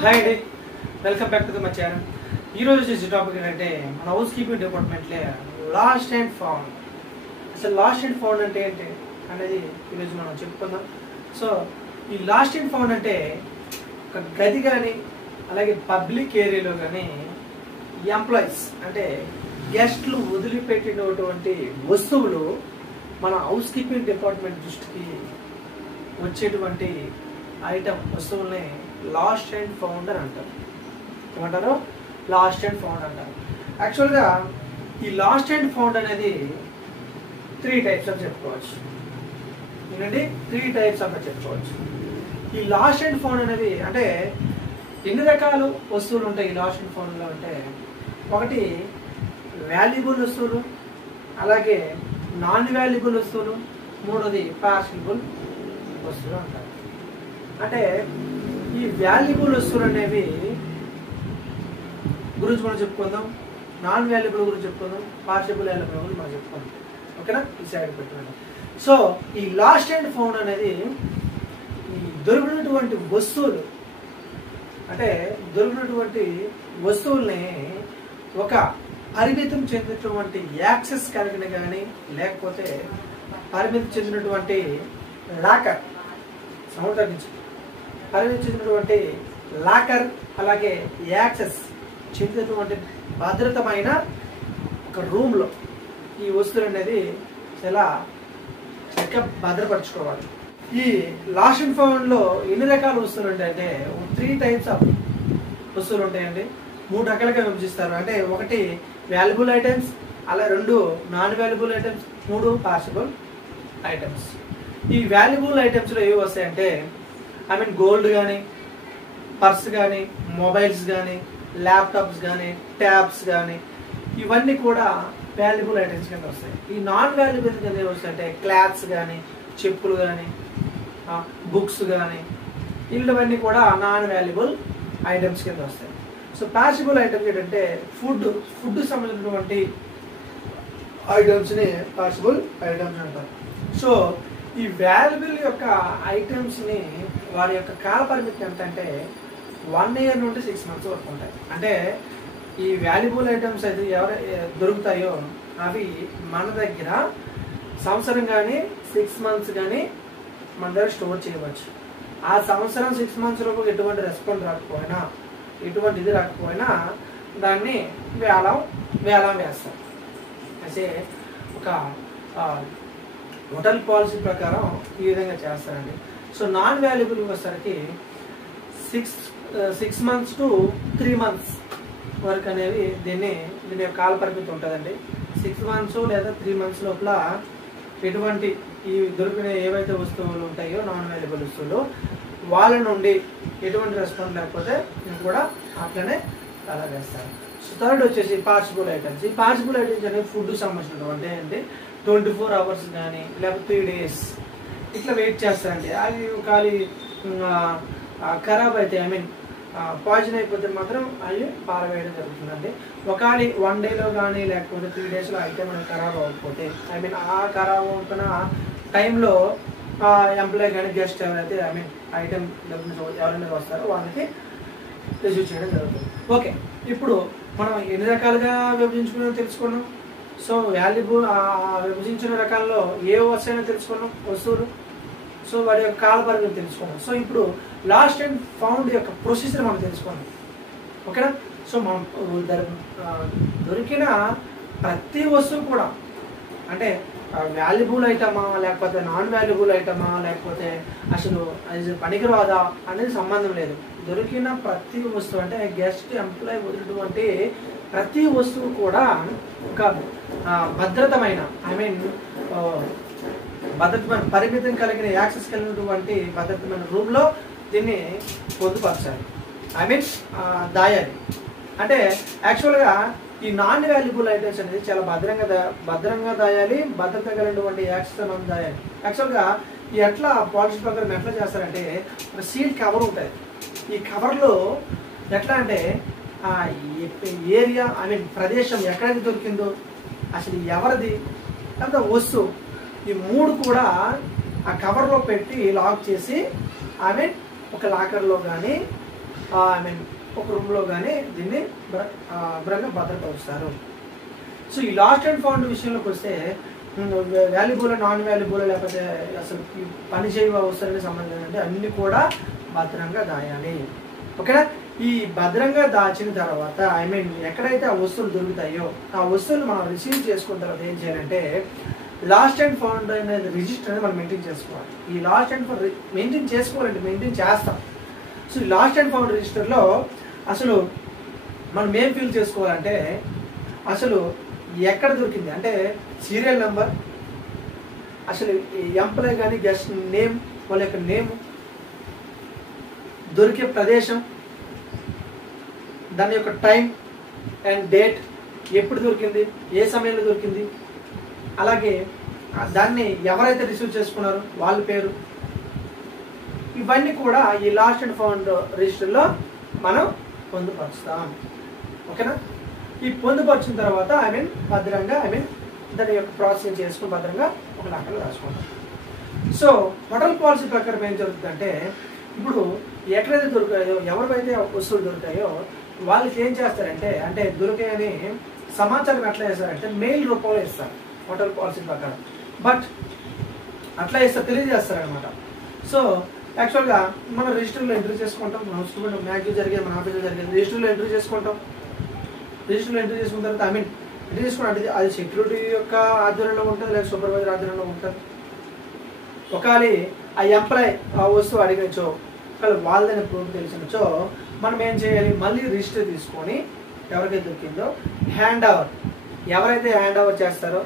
Hi అండి, welcome back to my channel. ఈరోజు వచ్చేసి టాపిక్ ఏంటంటే మన హౌస్ కీపింగ్ డిపార్ట్మెంట్లో లాస్ట్ అండ్ ఫౌండ్. అసలు లాస్ట్ అండ్ ఫౌండ్ అంటే ఏంటి అనేది ఈరోజు మనం చెప్పుకుందాం. సో ఈ లాస్ట్ అండ్ ఫౌండ్ అంటే ఒక గది కానీ అలాగే పబ్లిక్ ఏరియాలో కానీ ఎంప్లాయీస్ అంటే గెస్ట్లు వదిలిపెట్టినటువంటి వస్తువులు మన హౌస్ కీపింగ్ డిపార్ట్మెంట్ దృష్టికి వచ్చేటువంటి ఐటమ్ వస్తువుల్ని లాస్ట్ అండ్ ఫౌండ్ అని అంటారు. ఏమంటారు? లాస్ట్ అండ్ ఫౌండ్ అంటారు. యాక్చువల్గా ఈ లాస్ట్ అండ్ ఫౌండ్ అనేది 3 టైప్స్ ఆఫ్ చెప్పుకోవచ్చు. ఏంటంటే 3 టైప్స్ ఆఫ్ చెప్పుకోవచ్చు. ఈ లాస్ట్ అండ్ ఫౌండ్ అనేది అంటే ఎన్ని రకాల వస్తువులు ఉంటాయి ఈ లాస్ట్ అండ్ ఫౌండ్లో అంటే, ఒకటి వాల్యుబుల్ వస్తువులు, అలాగే నాన్ వాల్యుబుల్ వస్తువులు, మూడోది పార్సిబుల్ వస్తువులు అంటారు. అంటే ఈ వాల్యుబుల్ వస్తువులు అనేవి గురించి మనం చెప్పుకుందాం, నాన్ వాల్యుబుల్ గురించి చెప్పుకుందాం, పార్సిబుల్ వాల్యుబుల్ గురించి మనం చెప్పుకుందాం. ఓకేనా? ఈ సైడ్ పెట్టుకోండి. సో ఈ లాస్ట్ అండ్ ఫౌండ్ అనేది ఈ దొరికినటువంటి వస్తువులు అంటే దొరికినటువంటి వస్తువుల్ని ఒక పరిమితం చెందినటువంటి యాక్సెస్ కలిగిన కానీ లేకపోతే పరిమితం చెందినటువంటి లాకర్ సౌండ్ తగ్గించి పరిమితం చెందినటువంటి లాకర్ అలాగే యాక్సెస్ చెందినటువంటి భద్రతమైన ఒక రూమ్లో ఈ వస్తువులు అనేది చాలా చక్కగా భద్రపరచుకోవాలి. ఈ లాస్ట్ అండ్ ఫౌండ్లో ఎన్ని రకాల వస్తువులు ఉంటాయంటే 3 టైప్స్ ఆఫ్ వస్తువులు ఉంటాయండి. 3 రకాలుగా విభజిస్తారు. అంటే ఒకటి వాల్యుబుల్ ఐటమ్స్, అలా 2 నాన్ వాల్యుబుల్ ఐటమ్స్, 3 పార్సిబుల్ ఐటమ్స్. ఈ వాల్యుబుల్ ఐటమ్స్లో ఏవి వస్తాయంటే గోల్డ్ కానీ, పర్స్ కానీ, మొబైల్స్ కానీ, ల్యాప్టాప్స్ కానీ, ట్యాబ్స్ కానీ ఇవన్నీ కూడా వాల్యుబుల్ ఐటమ్స్ కింద వస్తాయి. ఈ నాన్ వాల్యుబుల్ కింద ఏమి వస్తాయంటే క్లాత్స్ కానీ, చెప్పులు కానీ, బుక్స్ కానీ ఇవన్నీ కూడా నాన్ వాల్యుబుల్ ఐటమ్స్ కింద వస్తాయి. సో పార్సిబుల్ ఐటమ్స్ ఏంటంటే ఫుడ్ సంబంధించినటువంటి ఐటమ్స్ని పార్సిబుల్ ఐటమ్స్ అంటారు. సో ఈ వాల్యుబుల్ యొక్క ఐటమ్స్ని వారి యొక్క కాల పరిమితి ఎంత అంటే 1 year నుండి 6 months వరకు ఉంటాయి. అంటే ఈ వాల్యుబుల్ ఐటమ్స్ అయితే ఎవరు దొరుకుతాయో అవి మన దగ్గర సంవత్సరం కానీ 6 months కానీ మన దగ్గర స్టోర్ చేయవచ్చు. ఆ సంవత్సరం 6 months లోపు ఎటువంటి రెస్పాన్స్ రాకపోయినా, ఎటువంటి ఇది రాకపోయినా దాన్ని వేలం వేస్తారు. అయితే ఒక హోటల్ పాలసీ ప్రకారం ఈ విధంగా చేస్తారండి. సో నాన్ వాల్యుబుల్ వచ్చేసరికి 6 months to 3 months వరకు అనేవి దీని యొక్క కాల పరిమితి ఉంటుందండి. 6 months లేదా 3 months లోపల ఎటువంటి ఈ దొరికిన ఏవైతే వస్తువులు ఉంటాయో నాన్ వాల్యుబుల్ వస్తువులు వాళ్ళ నుండి ఎటువంటి రెస్పాన్స్ లేకపోతే నేను కూడా అట్లనే అలా వేస్తాను. సో థర్డ్ వచ్చేసి పార్సిబుల్ ఐటమ్స్. ఈ పార్సిబుల్ ఐటమ్స్ అనేవి ఫుడ్ సంబంధించినటువంటి అంటే 24 hours కానీ లేకపోతే 3 days ఇట్లా వెయిట్ చేస్తారండి. అవి ఒకవేళ ఖరాబ్ అయితే పాయిజన్ అయిపోతే మాత్రం అవి పారవేయడం జరుగుతుందండి. ఒకవేళ 1 dayలో కానీ లేకపోతే 3 daysలో ఐటమ్ అనేది ఖరాబ్ అవ్వకపోతే ఆ ఖరాబ్ అవుతున్న టైంలో ఎంప్లాయీ కానీ గెస్ట్ ఎవరైతే ఐటమ్ ఎవరైనా వస్తారో వాళ్ళకి రిసీవ్ చేయడం జరుగుతుంది. ఓకే, ఇప్పుడు మనం ఎన్ని రకాలుగా విభజించుకున్నామో తెలుసుకున్నాం. సో వాల్యుబుల్ విభజించిన రకాల్లో ఏ వస్తాయో తెలుసుకున్నాం వస్తువులు. సో వారి యొక్క కాల పరిమితి తెలుసుకున్నాం. సో ఇప్పుడు లాస్ట్ అండ్ ఫౌండ్ యొక్క ప్రొసీజర్ మనం తెలుసుకున్నాం. ఓకేనా? సో మనం దొరికిన ప్రతి వస్తువు కూడా అంటే వాల్యుబుల్ ఐటమా లేకపోతే నాన్ వాల్యుబుల్ ఐటమా లేకపోతే అసలు అది పనికిరాదా అనేది సంబంధం లేదు. దొరికిన ప్రతి వస్తువు అంటే గెస్ట్ ఎంప్లాయీ వదిలినటువంటి ప్రతి వస్తువు కూడా ఒక భద్రతమైన భద్రతమైన పరిమితం కలిగిన యాక్సెస్ కలిగినటువంటి భద్రతమైన రూమ్లో దీన్ని పొందుపరచాలి. దాయాలి. అంటే యాక్చువల్గా ఈ నాన్ వాల్యుబుల్ ఐటమ్స్ అనేది చాలా భద్రంగా దాయాలి. భద్రత కలిగినటువంటి యాక్సెస్ మనం దాయాలి. యాక్చువల్గా ఎట్లా పాలసీ ప్రకారం ఎట్లా చేస్తారంటే ఒక సీల్ కవర్ ఉంటుంది. ఈ కవర్లో ఎట్లా అంటే ఏరియా ప్రదేశం ఎక్కడైతే దొరికిందో అసలు ఎవరిది అంత వస్తువు ఈ 3 కూడా ఆ కవర్లో పెట్టి లాక్ చేసి ఒక లాకర్లో కానీ ఐ మీన్ ఒక రూమ్లో కానీ దీన్ని భద్రంగా భద్రపరుస్తారు. సో ఈ లాస్ట్ అండ్ ఫౌండ్ విషయంలోకి వస్తే వాల్యుబుల్ నాన్ వాల్యుబుల్ లేకపోతే అసలు పని చేయవ వస్తువులకి సంబంధించిన అన్ని కూడా భద్రంగా దాయాలి. ఓకేనా? ఈ భద్రంగా దాచిన తర్వాత ఐ మీన్ ఎక్కడైతే ఆ వస్తువులు దొరుకుతాయో ఆ వస్తువులు మనం రిసీవ్ చేసుకున్న తర్వాత ఏం చేయాలంటే లాస్ట్ అండ్ ఫౌండ్ అనేది రిజిస్టర్ అనేది మనం మెయింటైన్ చేసుకోవాలి. ఈ లాస్ట్ అండ్ ఫౌండ్ మెయింటైన్ చేసుకోవాలంటే మెయింటైన్ చేస్తాం. సో ఈ లాస్ట్ అండ్ ఫౌండ్ రిజిస్టర్లో అసలు మనం ఏం ఫిల్ చేసుకోవాలంటే అసలు ఎక్కడ దొరికింది అంటే సీరియల్ నెంబర్, అసలు ఎంప్లాయ్ కానీ గెస్ట్ నేమ్, వాళ్ళ యొక్క నేమ్, దొరికే ప్రదేశం, దాని యొక్క టైం అండ్ డేట్, ఎప్పుడు దొరికింది, ఏ సమయంలో దొరికింది, అలాగే దాన్ని ఎవరైతే రిసీవ్ చేసుకున్నారో వాళ్ళ పేరు, ఇవన్నీ కూడా ఈ లాస్ట్ అండ్ ఫౌండ్ రిజిస్టర్లో మనం పొందుపరుస్తాం. ఓకేనా? ఈ పొందుపరిచిన తర్వాత ఐ మీన్ భద్రంగా దాని యొక్క ప్రాసెసింగ్ చేసుకుని భద్రంగా ఒక దాంట్లో రాసుకుంటాం. సో హోటల్ పాలసీ ప్రకారం ఏం జరుగుతుందంటే ఇప్పుడు ఎక్కడైతే దొరికాయో ఎవరికైతే వస్తువులు దొరికాయో వాళ్ళకి ఏం చేస్తారంటే అంటే దొరికాయని సమాచారం ఎట్లా చేస్తారంటే మెయిల్ రూపంలో ఇస్తారు హోటల్ పాలసీ ప్రకారం. బట్ అట్లా ఇస్తారు తెలియజేస్తారనమాట. సో యాక్చువల్గా మనం రిజిస్టర్లో ఎంట్రీ చేసుకుంటాం. మన స్టూడెంట్ మ్యాక్సిమం జరిగేది మన ఆఫీస్లో జరిగేది రిజిస్టర్లో ఎంట్రీ చేసుకుంటాం. రిజిస్టర్లో ఎంట్రీ చేసుకున్న తర్వాత ఐ మీన్ ఎంట్రీ చేసుకున్నట్టు అది సెక్యూరిటీ యొక్క ఆధ్వర్యంలో ఉంటుంది లేదా సూపర్వైజర్ ఆధ్వర్యంలో ఉంటుంది. ఒకవేళ ఆ ఎంప్లాయ్ ఆ వస్తువు అడిగచ్చో ఒకవేళ వాళ్ళదని ప్రూఫ్ తెలిసినచో మనం ఏం చేయాలి, మళ్ళీ రిజిస్టర్ తీసుకొని ఎవరికైతే దొరికిందో హ్యాండ్ ఓవర్, ఎవరైతే హ్యాండ్ ఓవర్ చేస్తారో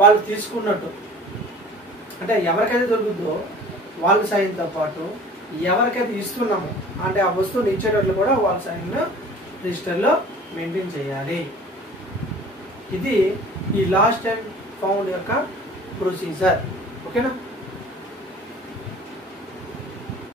వాళ్ళు తీసుకున్నట్టు అంటే ఎవరికైతే దొరుకుతుందో వాళ్ళ సైన్తో పాటు ఎవరికైతే ఇస్తున్నామో అంటే ఆ వస్తువుని ఇచ్చేటట్లు కూడా వాళ్ళ సైన్ రిజిస్టర్లో మెయింటైన్ చేయాలి. ఇది ఈ లాస్ట్ అండ్ ఫౌండ్ యొక్క ప్రొసీజర్. ఓకేనా?